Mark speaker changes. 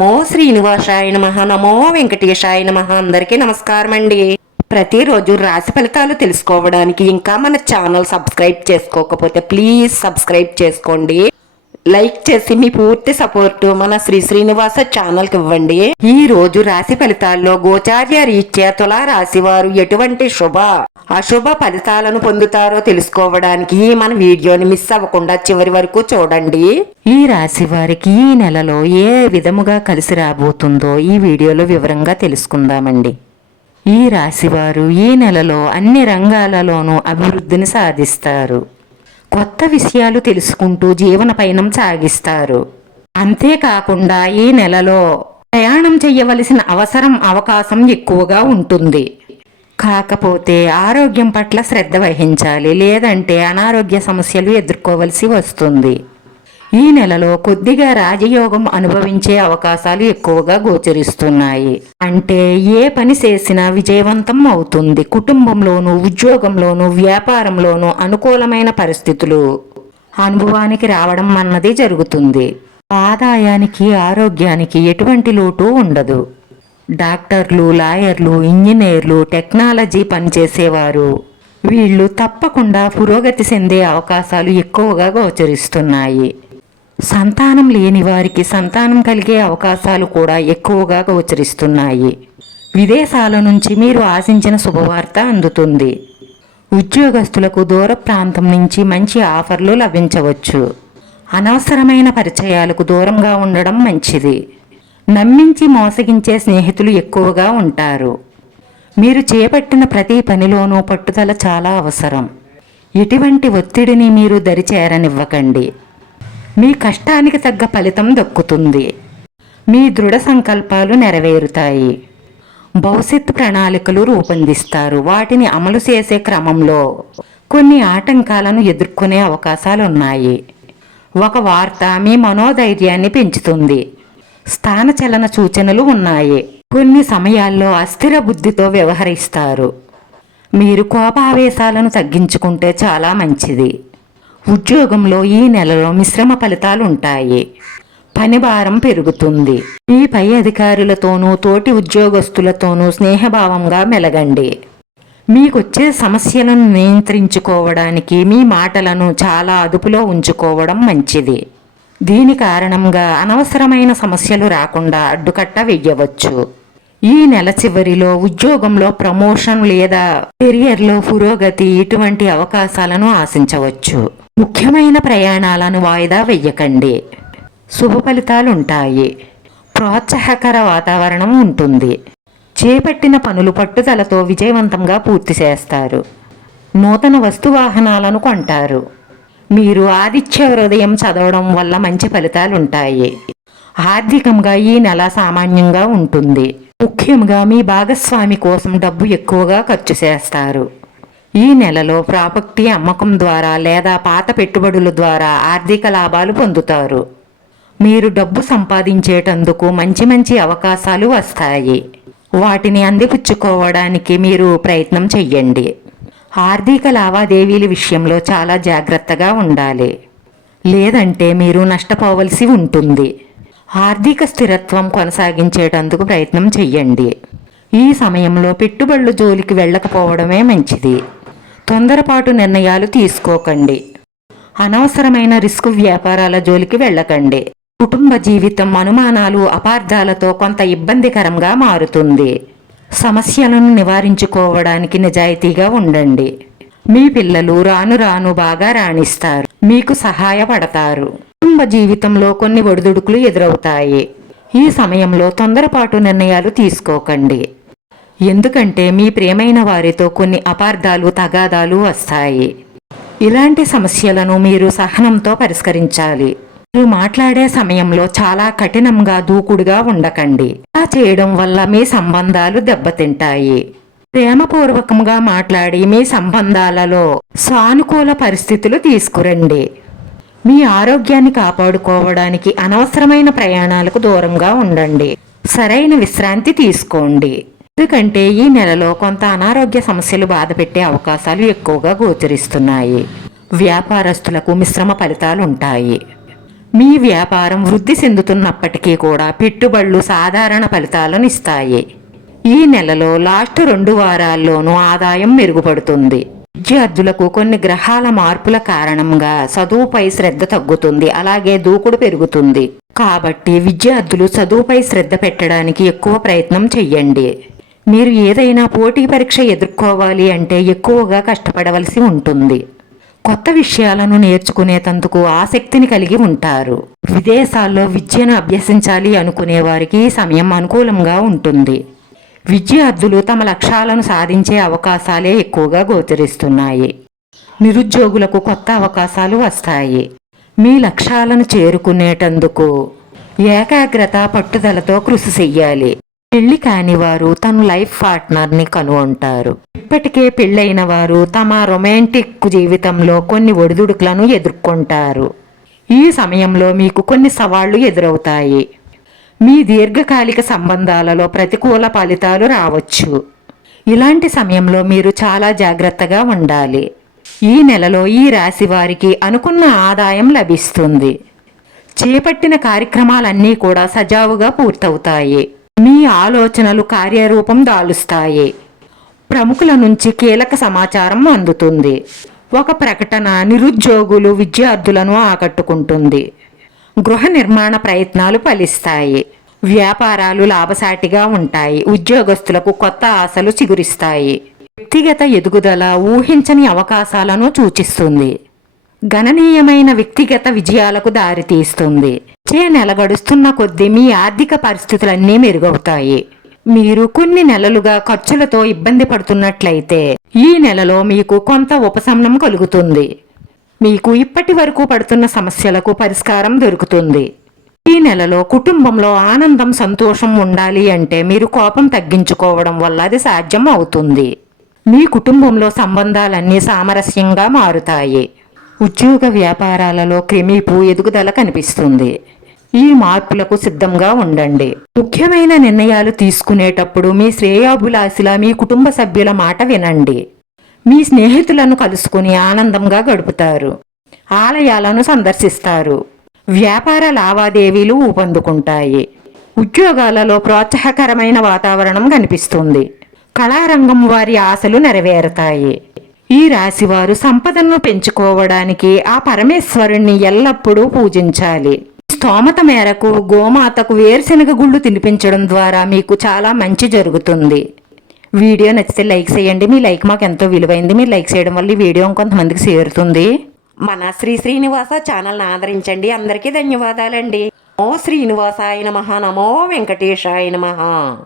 Speaker 1: నమో శ్రీనివాసాయ నమ. నమో వెంకటేశాయ నమ. అందరికీ నమస్కారం అండి ప్రతిరోజు రాశి ఫలితాలు తెలుసుకోవడానికి ఇంకా మన ఛానల్ సబ్స్క్రైబ్ చేసుకోకపోతే ప్లీజ్ సబ్స్క్రైబ్ చేసుకోండి. లైక్ చేసి మీ పూర్తి సపోర్ట్ మన శ్రీ శ్రీనివాస ఛానల్కి ఇవ్వండి. ఈ రోజు రాశి ఫలితాల్లో గోచార్య రీత్యా తులా రాశి వారు ఎటువంటి శుభ అశుభ ఫలితాలను పొందుతారో తెలుసుకోవడానికి మన వీడియోని మిస్ అవ్వకుండా చివరి వరకు చూడండి. ఈ రాశి వారికి ఈ నెలలో ఏ విధముగా కలిసి రాబోతుందో ఈ వీడియోలో వివరంగా తెలుసుకుందామండి. ఈ రాశివారు ఈ నెలలో అన్ని రంగాలలోనూ అభివృద్ధిని సాధిస్తారు. కొత్త విషయాలు తెలుసుకుంటూ జీవన పయనం సాగిస్తారు. అంతేకాకుండా ఈ నెలలో ప్రయాణం చేయవలసిన అవసరం అవకాశం ఎక్కువగా ఉంటుంది. కాకపోతే ఆరోగ్యం పట్ల శ్రద్ధ వహించాలి లేదంటే అనారోగ్య సమస్యలు ఎదుర్కోవలసి వస్తుంది. ఈ నెలలో కొద్దిగా రాజయోగం అనుభవించే అవకాశాలు ఎక్కువగా గోచరిస్తున్నాయి. అంటే ఏ పని చేసినా విజయవంతం అవుతుంది. కుటుంబంలోనూ ఉద్యోగంలోనూ వ్యాపారంలోనూ అనుకూలమైన పరిస్థితులు అనుభవానికి రావడం అన్నది జరుగుతుంది. ఆదాయానికి ఆరోగ్యానికి ఎటువంటి లోటు ఉండదు. డాక్టర్లు లాయర్లు ఇంజనీర్లు టెక్నాలజీ పనిచేసేవారు. వీళ్ళు తప్పకుండా పురోగతి చెందే అవకాశాలు ఎక్కువగా గోచరిస్తున్నాయి. సంతానం లేని వారికి సంతానం కలిగే అవకాశాలు కూడా ఎక్కువగా గోచరిస్తున్నాయి. విదేశాల నుంచి మీరు ఆశించిన శుభవార్త అందుతుంది. ఉద్యోగస్తులకు దూర ప్రాంతం నుంచి మంచి ఆఫర్లు లభించవచ్చు. అనవసరమైన పరిచయాలకు దూరంగా ఉండడం మంచిది. నమ్మించి మోసగించే స్నేహితులు ఎక్కువగా ఉంటారు. మీరు చేపట్టిన ప్రతి పనిలోనూ పట్టుదల చాలా అవసరం. ఎటువంటి ఒత్తిడిని మీరు దరిచేరనివ్వకండి. మీ కష్టానికి తగ్గ ఫలితం దక్కుతుంది. మీ దృఢ సంకల్పాలు నెరవేరుతాయి. భవిష్యత్ ప్రణాళికలు రూపొందిస్తారు. వాటిని అమలు చేసే క్రమంలో కొన్ని ఆటంకాలను ఎదుర్కొనే అవకాశాలు ఉన్నాయి ఒక వార్త మీ మనోధైర్యాన్ని పెంచుతుంది. స్థానచలన సూచనలు ఉన్నాయి. కొన్ని సమయాల్లో అస్థిర బుద్ధితో వ్యవహరిస్తారు. మీరు కోపావేశాలను తగ్గించుకుంటే చాలా మంచిది. ఉద్యోగంలో ఈ నెలలో మిశ్రమ ఫలితాలు ఉంటాయి పని భారం పెరుగుతుంది. మీ పై అధికారులతోనూ తోటి ఉద్యోగస్తులతోనూ స్నేహభావంగా మెలగండి. మీకొచ్చే సమస్యలను నియంత్రించుకోవడానికి మీ మాటలను చాలా అదుపులో ఉంచుకోవడం మంచిది. దీని కారణంగా అనవసరమైన సమస్యలు రాకుండా అడ్డుకట్ట వెయ్యవచ్చు. ఈ నెల చివరిలో ఉద్యోగంలో ప్రమోషన్ లేదా కెరియర్లో పురోగతి ఇటువంటి అవకాశాలను ఆశించవచ్చు. ముఖ్యమైన ప్రయాణాలను వాయిదా వెయ్యకండి. శుభ ఫలితాలుంటాయి. ప్రోత్సాహకర వాతావరణం ఉంటుంది. చేపట్టిన పనులు పట్టుదలతో విజయవంతంగా పూర్తి చేస్తారు. నూతన వస్తువాహనాలను కొంటారు. మీరు ఆదిత్య హృదయం చదవడం వల్ల మంచి ఫలితాలు ఉంటాయి ఆర్థికంగా ఈ నెల సామాన్యంగా ఉంటుంది. ముఖ్యంగా మీ భాగస్వామి కోసం డబ్బు ఎక్కువగా ఖర్చు చేస్తారు. ఈ నెలలో ప్రాపర్టీ అమ్మకం ద్వారా లేదా పాత పెట్టుబడుల ద్వారా ఆర్థిక లాభాలు పొందుతారు. మీరు డబ్బు సంపాదించేటందుకు మంచి మంచి అవకాశాలు వస్తాయి. వాటిని అందిపుచ్చుకోవడానికి మీరు ప్రయత్నం చెయ్యండి. ఆర్థిక లావాదేవీల విషయంలో చాలా జాగ్రత్తగా ఉండాలి. లేదంటే మీరు నష్టపోవలసి ఉంటుంది. ఆర్థిక స్థిరత్వం కొనసాగించేటందుకు ప్రయత్నం చెయ్యండి. ఈ సమయంలో పెట్టుబడుల జోలికి వెళ్ళకపోవడమే మంచిది. తొందరపాటు నిర్ణయాలు తీసుకోకండి. అనవసరమైన రిస్క్ వ్యాపారాల జోలికి వెళ్ళకండి. కుటుంబ జీవితం అనుమానాలు అపార్థాలతో కొంత ఇబ్బందికరంగా మారుతుంది. సమస్యలను నివారించుకోవడానికి నిజాయితీగా ఉండండి. మీ పిల్లలు రాను రాను బాగా రాణిస్తారు. మీకు సహాయపడతారు. కుటుంబ జీవితంలో కొన్ని ఒడిదుడుకులు ఎదురవుతాయి. ఈ సమయంలో తొందరపాటు నిర్ణయాలు తీసుకోకండి. ఎందుకంటే మీ ప్రేమైన వారితో కొన్ని అపార్థాలు తగాదాలు వస్తాయి. ఇలాంటి సమస్యలను మీరు సహనంతో పరిష్కరించాలి. మీరు మాట్లాడే సమయంలో చాలా కఠినంగా దూకుడుగా ఉండకండి. అలా చేయడం వల్ల మీ సంబంధాలు దెబ్బతింటాయి. ప్రేమపూర్వకంగా మాట్లాడి మీ సంబంధాలలో సానుకూల పరిస్థితులు తీసుకురండి. మీ ఆరోగ్యాన్ని కాపాడుకోవడానికి అనవసరమైన ప్రయాణాలకు దూరంగా ఉండండి. సరైన విశ్రాంతి తీసుకోండి. ఎందుకంటే ఈ నెలలో కొంత అనారోగ్య సమస్యలు బాధపెట్టే అవకాశాలు ఎక్కువగా గోచరిస్తున్నాయి. వ్యాపారస్తులకు మిశ్రమ ఫలితాలు ఉంటాయి మీ వ్యాపారం వృద్ధి చెందుతున్నప్పటికీ కూడా పెట్టుబడులు సాధారణ ఫలితాలను ఇస్తాయి. ఈ నెలలో లాస్ట్ రెండు వారాల్లోనూ ఆదాయం మెరుగుపడుతుంది. విద్యార్థులకు కొన్ని గ్రహాల మార్పుల కారణంగా చదువుపై శ్రద్ధ తగ్గుతుంది అలాగే దూకుడు పెరుగుతుంది. కాబట్టి విద్యార్థులు చదువుపై శ్రద్ధ పెట్టడానికి ఎక్కువ ప్రయత్నం చెయ్యండి. మీరు ఏదైనా పోటీ పరీక్ష ఎదుర్కోవాలి అంటే ఎక్కువగా కష్టపడవలసి ఉంటుంది. కొత్త విషయాలను నేర్చుకునేటందుకు ఆసక్తిని కలిగి ఉంటారు. విదేశాల్లో విద్యను అభ్యసించాలి అనుకునే వారికి సమయం అనుకూలంగా ఉంటుంది. విద్యార్థులు తమ లక్ష్యాలను సాధించే అవకాశాలే ఎక్కువగా గోచరిస్తున్నాయి. నిరుద్యోగులకు కొత్త అవకాశాలు వస్తాయి. మీ లక్ష్యాలను చేరుకునేటందుకు ఏకాగ్రత పట్టుదలతో కృషి చెయ్యాలి. పెళ్ళి కాని వారు తన లైఫ్ పార్ట్నర్ని కనుగొంటారు. ఇప్పటికే పెళ్ళైన వారు తమ రొమాంటిక్ జీవితంలో కొన్ని ఒడిదుడుకులను ఎదుర్కొంటారు. ఈ సమయంలో మీకు కొన్ని సవాళ్ళు ఎదురవుతాయి. మీ దీర్ఘకాలిక సంబంధాలలో ప్రతికూల ఫలితాలు రావచ్చు. ఇలాంటి సమయంలో మీరు చాలా జాగ్రత్తగా ఉండాలి. ఈ నెలలో ఈ రాశి వారికి అనుకున్న ఆదాయం లభిస్తుంది. చేపట్టిన కార్యక్రమాలన్నీ కూడా సజావుగా పూర్తవుతాయి. మీ ఆలోచనలు కార్యరూపం దాలుస్తాయి. ప్రముఖుల నుంచి కీలక సమాచారం అందుతుంది. ఒక ప్రకటన నిరుద్యోగులు విద్యార్థులను ఆకట్టుకుంటుంది. గృహ నిర్మాణ ప్రయత్నాలు ఫలిస్తాయి. వ్యాపారాలు లాభసాటిగా ఉంటాయి. ఉద్యోగస్తులకు కొత్త ఆశలు చిగురిస్తాయి. వ్యక్తిగత ఎదుగుదల ఊహించని అవకాశాలను సూచిస్తుంది. గణనీయమైన వ్యక్తిగత విజయాలకు దారితీస్తుంది. వచ్చే నెల గడుస్తున్న కొద్దీ మీ ఆర్థిక పరిస్థితులన్నీ మెరుగవుతాయి. మీరు కొన్ని నెలలుగా ఖర్చులతో ఇబ్బంది పడుతున్నట్లయితే ఈ నెలలో మీకు కొంత ఉపశమనం కలుగుతుంది. మీకు ఇప్పటి వరకు పడుతున్న సమస్యలకు పరిష్కారం దొరుకుతుంది. ఈ నెలలో కుటుంబంలో ఆనందం సంతోషం ఉండాలి అంటే మీరు కోపం తగ్గించుకోవడం వల్ల అది సాధ్యం అవుతుంది. మీ కుటుంబంలో సంబంధాలన్నీ సామరస్యంగా మారుతాయి. ఉద్యోగ వ్యాపారాలలో క్రిమీపు ఎదుగుదల కనిపిస్తుంది. ఈ మార్పులకు సిద్ధంగా ఉండండి. ముఖ్యమైన నిర్ణయాలు తీసుకునేటప్పుడు మీ శ్రేయాభిలాషుల మీ కుటుంబ సభ్యుల మాట వినండి. మీ స్నేహితులను కలుసుకుని ఆనందంగా గడుపుతారు. ఆలయాలను సందర్శిస్తారు. వ్యాపార లావాదేవీలు ఊపందుకుంటాయి. ఉద్యోగాలలో ప్రోత్సాహకరమైన వాతావరణం కనిపిస్తుంది. కళారంగం వారి ఆశలు నెరవేరుతాయి. ఈ రాశివారు సంపదను పెంచుకోవడానికి ఆ పరమేశ్వరుణ్ణి ఎల్లప్పుడూ పూజించాలి. స్తోమత మేరకు గోమాతకు వేరుశనగ గుళ్ళు తినిపించడం ద్వారా మీకు చాలా మంచి జరుగుతుంది. వీడియో నచ్చితే లైక్ చేయండి. మీ లైక్ మాకు ఎంతో విలువైంది. మీరు లైక్ చేయడం వల్ల ఈ వీడియో కొంతమందికి చేరుతుంది. మన శ్రీ శ్రీనివాస ఛానల్ని ఆదరించండి. అందరికీ ధన్యవాదాలండి. ఓ శ్రీనివాసాయ మహా నమో వెంకటేశాయ మహా